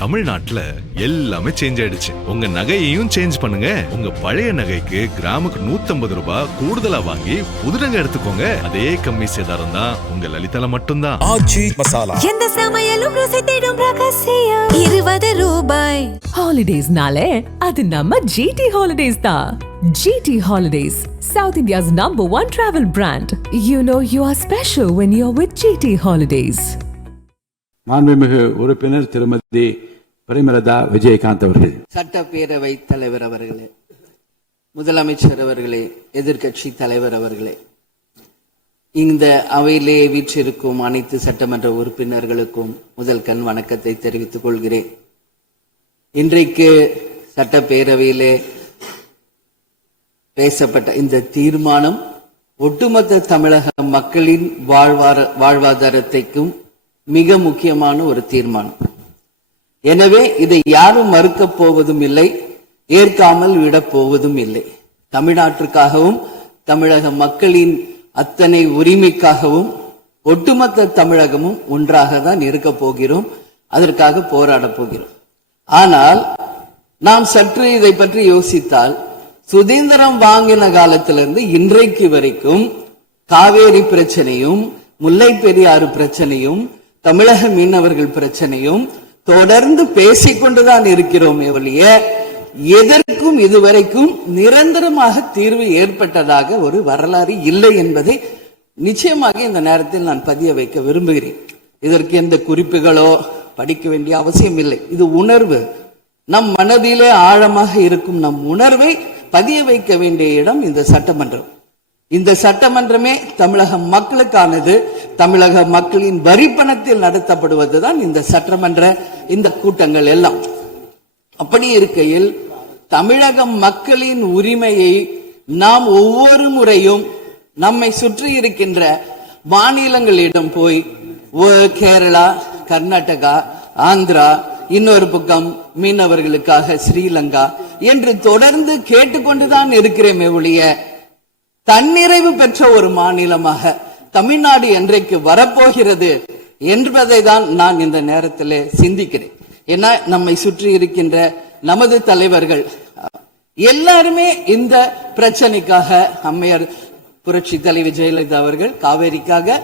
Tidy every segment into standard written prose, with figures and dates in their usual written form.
தமிழ்நாட்டுல எல்லாமே சேஞ்ச் ஆயிடுச்சு. உங்க நகையையும் சேஞ்ச் பண்ணுங்க. உங்க பழைய நகைக்கு கிராமுக்கு 150 ரூபாய் கூடுதலா வாங்கி புது நகை எடுத்துக்கோங்க. அதே கம்மி சேதாரம் தான் உங்க லலிதால மட்டும்தான். ஆச்சி மசாலா எந்த சமையலும் ருசி தேடும் ரகசியம் 20 ரூபாய். ஹாலிடேஸ்னாலே அது நம்ம ஜிடி ஹாலிடேஸ் தான். GT Holidays, South India's #1 travel brand. You know you are special when you're with GT Holidays. மாண்புமிகு உறுப்பினர் திருமதி பிரேமலதா விஜயகாந்த் அவர்கள். சட்டப்பேரவை தலைவர் அவர்களே, முதலமைச்சர் அவர்களே, எதிர்கட்சி தலைவர் அவர்களே, இந்த அவையிலே வீற்றிருக்கும் அனைத்து சட்டமன்ற உறுப்பினர்களுக்கும் முதல் கண் வணக்கத்தை தெரிவித்துக் கொள்கிறேன். இன்றைக்கு சட்டப்பேரவையிலே பேசப்பட்ட இந்த தீர்மானம் ஒட்டுமொத்த தமிழக மக்களின் வாழ்வாதாரத்தைக்கும் மிக முக்கியமான ஒரு தீர்மானம். எனவே இதை யாரும் மறுக்கப் போவதும் இல்லை, ஏற்காமல் விடப் போவதும் இல்லை. தமிழ்நாட்டிற்காகவும் தமிழக மக்களின் அத்தனை உரிமைக்காகவும் ஒட்டுமொத்த தமிழகமும் ஒன்றாக தான் இருக்க போகிறோம், அதற்காக போராட போகிறோம். ஆனால் நாம் சற்று இதை பற்றி யோசித்தால், சுதந்திரம் வாங்கின காலத்திலிருந்து இன்றைக்கு வரைக்கும் காவேரி பிரச்சனையும் முல்லை பெரியாறு பிரச்சனையும் தமிழக மீனவர்கள் பிரச்சனையும் தொடர்ந்து பேசிக்கொண்டுதான் இருக்கிறோமே ஒழிய எதற்கும் இதுவரைக்கும் நிரந்தரமாக தீர்வு ஏற்பட்டதாக ஒரு வரலாறு இல்லை என்பதை நிச்சயமாக இந்த நேரத்தில் நான் பதிய வைக்க விரும்புகிறேன். இதற்கு எந்த குறிப்புகளோ படிக்க வேண்டிய அவசியம் இல்லை. இது உணர்வு, நம் மனதிலே ஆழமாக இருக்கும் நம் உணர்வை பதிய வைக்க வேண்டிய இடம் இந்த சட்டமன்றம். இந்த சட்டமன்றமே தமிழக மக்களுக்கானது. தமிழக மக்களின் வரி பணத்தில் நடத்தப்படுவதுதான் இந்த சட்டமன்ற இந்த கூட்டங்கள் எல்லாம். அப்படி இருக்கையில் தமிழக மக்களின் உரிமையை நாம் ஒவ்வொரு முறையும் நம்மை சுற்றி இருக்கின்ற மாநிலங்களிடம் போய் கேரளா, கர்நாடகா, ஆந்திரா, இன்னொரு பக்கம் மீனவர்களுக்காக ஸ்ரீலங்கா என்று தொடர்ந்து கேட்டுக்கொண்டுதான் இருக்கிறேமே ஒழிய தன்னிறைவு பெற்ற ஒரு மாநிலமாக தமிழ்நாடு என்றைக்கு வரப்போகிறது என்பதை தான் நான் இந்த நேரத்தில் சிந்திக்கிறேன். ஏன்னா நம்மை சுற்றி இருக்கின்ற நமது தலைவர்கள் எல்லாருமே இந்த பிரச்சனைக்காக, அம்மையார் புரட்சி தலைவி ஜெயலலிதா அவர்கள் காவேரிக்காக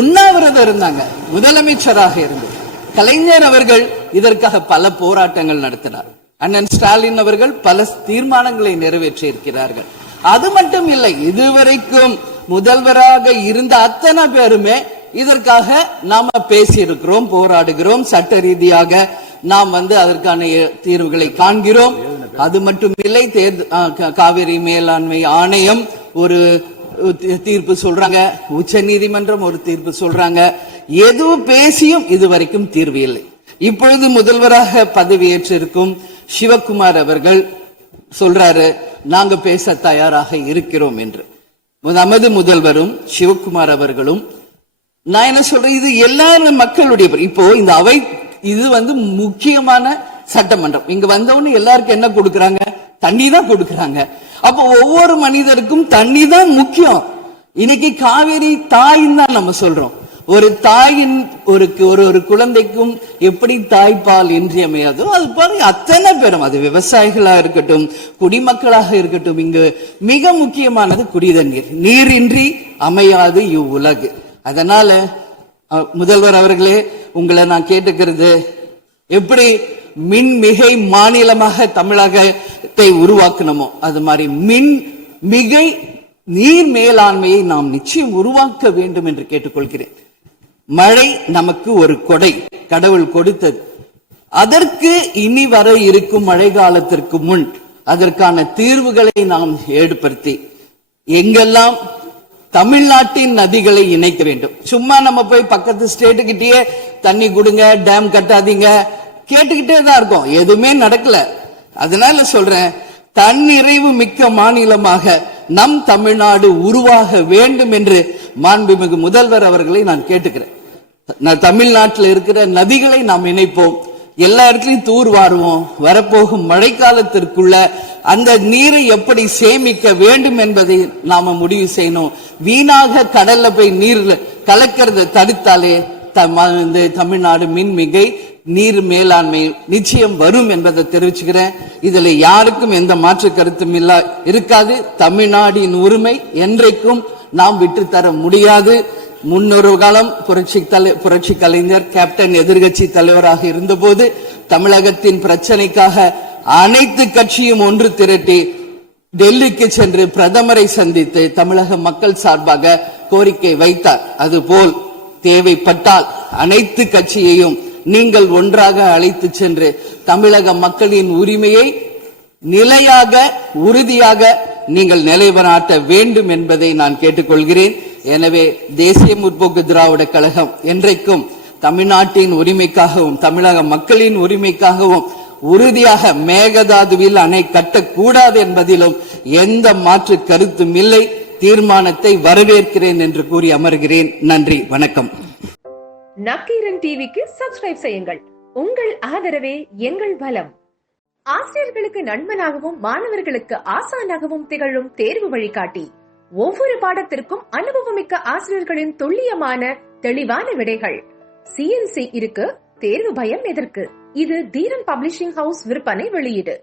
உண்ணாவிரதம் இருந்தாங்க, முதலமைச்சராக இருந்து. கலைஞர் அவர்கள் இதற்காக பல போராட்டங்கள் நடத்தினார். அண்ணன் ஸ்டாலின் அவர்கள் பல தீர்மானங்களை நிறைவேற்றி இருக்கிறார்கள். அது மட்டும் இல்லை, இதுவரைக்கும் முதல்வராக இருந்த அத்தனை பேருமே இதற்காக நாம பேசி இருக்கிறோம், போராடுகிறோம், சட்ட ரீதியாக நாம் அதற்கான தீர்வுகளை காண்கிறோம். அது மட்டும் இல்லை, காவிரி மேலாண்மை ஆணையம் ஒரு தீர்ப்பு சொல்றாங்க, உச்ச நீதிமன்றம் ஒரு தீர்ப்பு சொல்றாங்க. எதுவும் பேசியும் இதுவரைக்கும் தீர்வு இல்லை. இப்பொழுது முதல்வராக பதவியேற்றிருக்கும் சிவகுமார் அவர்கள் சொல்றாரு, நாங்க பேச தயாராக இருக்கிறோம் என்று. நமது முதல்வரும் சிவகுமார் அவர்களும், நான் என்ன சொல்றேன், இது எல்லாரும் மக்களுடைய, இப்போ இந்த அவை இது முக்கியமான சட்டமன்றம். இங்க வந்தவொன்னு எல்லாருக்கும் என்ன கொடுக்கறாங்க? தண்ணி தான் கொடுக்கறாங்க. அப்போ ஒவ்வொரு மனிதருக்கும் தண்ணி தான் முக்கியம். இன்னைக்கு காவேரி தாயின்னு தான் நம்ம சொல்றோம். ஒரு தாயின் ஒரு குழந்தைக்கும் எப்படி தாய்ப்பால் இன்றியமையாதோ அது போல அத்தனை பேரும், அது விவசாயிகளா இருக்கட்டும், குடிமக்களாக இருக்கட்டும், இங்கு மிக முக்கியமானது குடிதண்ணீர். நீரின்றி அமையாது இவ்வுலகு. அதனால முதல்வர் அவர்களே, உங்களை நான் கேட்டுக்கிறது, எப்படி மின் மிகை மாநிலமாக தமிழகத்தை உருவாக்கணுமோ அது மாதிரி மின் மிகை நீர் மேலாண்மையை நாம் நிச்சயம் உருவாக்க வேண்டும் என்று கேட்டுக்கொள்கிறேன். மழை நமக்கு ஒரு கொடை, கடவுள் கொடுத்தது. அதற்கு இனி வர இருக்கும் மழை காலத்திற்கு முன் அதற்கான தீர்வுகளை நாம் ஏற்படுத்தி எங்கெல்லாம் தமிழ்நாட்டின் நதிகளை இணைக்க வேண்டும். சும்மா நம்ம போய் பக்கத்து ஸ்டேட்டுக்கிட்டே தண்ணி கொடுங்க, டேம் கட்டாதீங்க கேட்டுக்கிட்டே தான் இருக்கோம், எதுவுமே நடக்கல. அதனால சொல்றேன், தன்னிறைவு மிக்க மாநிலமாக நம் தமிழ்நாடு உருவாக வேண்டும் என்று மாண்புமிகு முதல்வர் அவர்களை நான் கேட்டுக்கிறேன். தமிழ்நாட்டில் இருக்கிற நதிகளை நாம் இணைப்போம், எல்லா இடத்துலையும் தூர் வாருவோம். வரப்போகும் மழைக்காலத்திற்குள்ள அந்த நீரை எப்படி சேமிக்க வேண்டும் என்பதை நாம முடிவு செய்யணும். வீணாக கடல்ல போய் நீர் கலக்கிறத தடுத்தாலே தமிழ்நாடு மின்மிகை நீர் மேலாண்மை நிச்சயம் வரும் என்பதை தெரிவிச்சுக்கிறேன். இதுல யாருக்கும் எந்த மாற்று கருத்தும் இருக்காது. தமிழ்நாடின் உரிமை என்றைக்கும் நாம் விட்டுத்தர முடியாது. முன்னொரு காலம் புரட்சி கலைஞர் கேப்டன் எதிர்கட்சி தலைவராக இருந்தபோது தமிழகத்தின் பிரச்சனைக்காக அனைத்து கட்சியும் ஒன்று திரட்டி டெல்லிக்கு சென்று பிரதமரை சந்தித்து தமிழக மக்கள் சார்பாக கோரிக்கை வைத்தார். அதுபோல் தேவைப்பட்டால் அனைத்து கட்சியையும் நீங்கள் ஒன்றாக அழைத்து சென்று தமிழக மக்களின் உரிமையை நிலையாக உறுதியாக நீங்கள் நிலைநாட்ட வேண்டும் என்பதை நான் கேட்டுக்கொள்கிறேன். எனவே தேசிய முற்போக்கு திராவிட கழகம் என்றைக்கும் தமிழ்நாட்டின் உரிமைக்காகவும் தமிழக மக்களின் உரிமைக்காகவும் உறுதியாக மேகதாதுவில் அணை கட்டக்கூடாது என்பதிலும் எந்த மாற்று கருத்தும் இல்லை. தீர்மானத்தை வரவேற்கிறேன் என்று கூறி அமர்கிறேன். நன்றி, வணக்கம். நக்கீரன் டிவிக்கு சப்ஸ்கிரைப் செய்யுங்கள். உங்கள் ஆதரவே எங்கள் பலம். ஆசிரியர்களுக்கு நண்பனாகவும் மாணவர்களுக்கு ஆசானாகவும் திகழும் தேர்வு வழிகாட்டி. ஒவ்வொரு பாடத்திற்கும் அனுபவமிக்க ஆசிரியர்களின் துல்லியமான தெளிவான விடைகள். CNC இருக்கு, தேர்வு பயம் எதற்கு? இது தீரன் பப்ளிஷிங் ஹவுஸ் விற்பனை வெளியீடு.